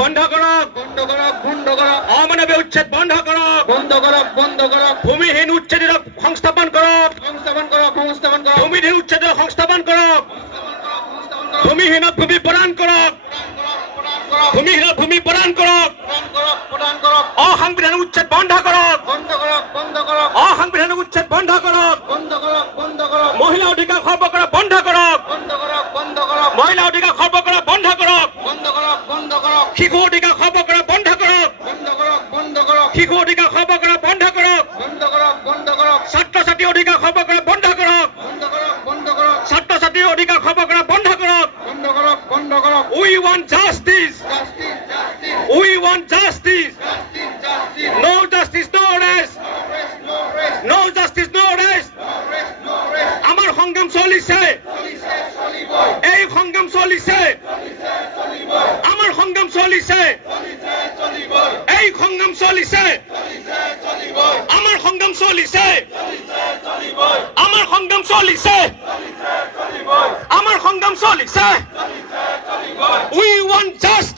বন্ধ কৰক, বন্ধ কৰক, বন্ধ কৰক, অমানৱীয় উচ্ছেদ বন্ধ করক, বন্ধ করক, বন্ধ করক, ভূমিহীন উচ্ছেদক সংস্থাপন করক, সংস্থাপন করক, সংস্থাপন করক, ভূমিহীন উচ্ছেদক সংস্থাপন করক, ভূমিহীনক ভূমি প্ৰদান কৰক, ভূমিহীনক ভূমি প্ৰদান কৰক, প্ৰদান কৰক, অসাংবিধানিক উচ্ছেদ বন্ধ কৰক, বন্ধ কৰক, বন্ধ কৰক, অসাংবিধানিক উচ্ছেদ বন্ধ কৰক, বন্ধ কৰক, বন্ধ কৰক, মহিলা অধিকাৰ খৰ্ব কৰা বন্ধ কৰক, বন্ধ কৰক, বন্ধ কৰক, মহিলা অধিকাৰ খৰ্ব কৰা বন্ধ কৰক, বন্ধ কৰক, বন্ধ কৰক, শিশু অধিকাৰ খৰ্ব কৰা বন্ধ কৰক, বন্ধ কৰক, বন্ধ কৰক, শিশু অধিকাৰ খৰ্ব কৰা বন্ধ কৰক, বন্ধ কৰক, বন্ধ কৰক, ছাত্ৰ ছাত্ৰীৰ অধিকাৰ খৰ্ব কৰা বন্ধ কৰক, বন্ধ কৰক, বন্ধ কৰক, ছাত্ৰ ছাত্ৰীৰ অধিকাৰ খৰ্ব কৰা বন্ধ কৰক। বন্ধ করক, বন্ধ করক, We want justice. Justice, justice, We want justice. Justice, justice, No justice, no rest. No rest, No justice, no rest. No rest, আমাৰ সংগ্ৰাম চলিছে, চলিছে, চলিব, এই সংগ্ৰাম চলিছে, চলিব, আমাৰ সংগ্ৰাম চলিছে, চলিছে, চলিব, এই সংগ্ৰাম চলিছে, চলিছে, চলিব, আমাৰ সংগ্ৰাম চলিছে, চলিছে, চলিব, আমাৰ সংগ্ৰাম চলিছে, চলিছে, চলিব, আমাৰ সংগ্ৰাম চলিছে. চলিছে, চলিব, We want justice.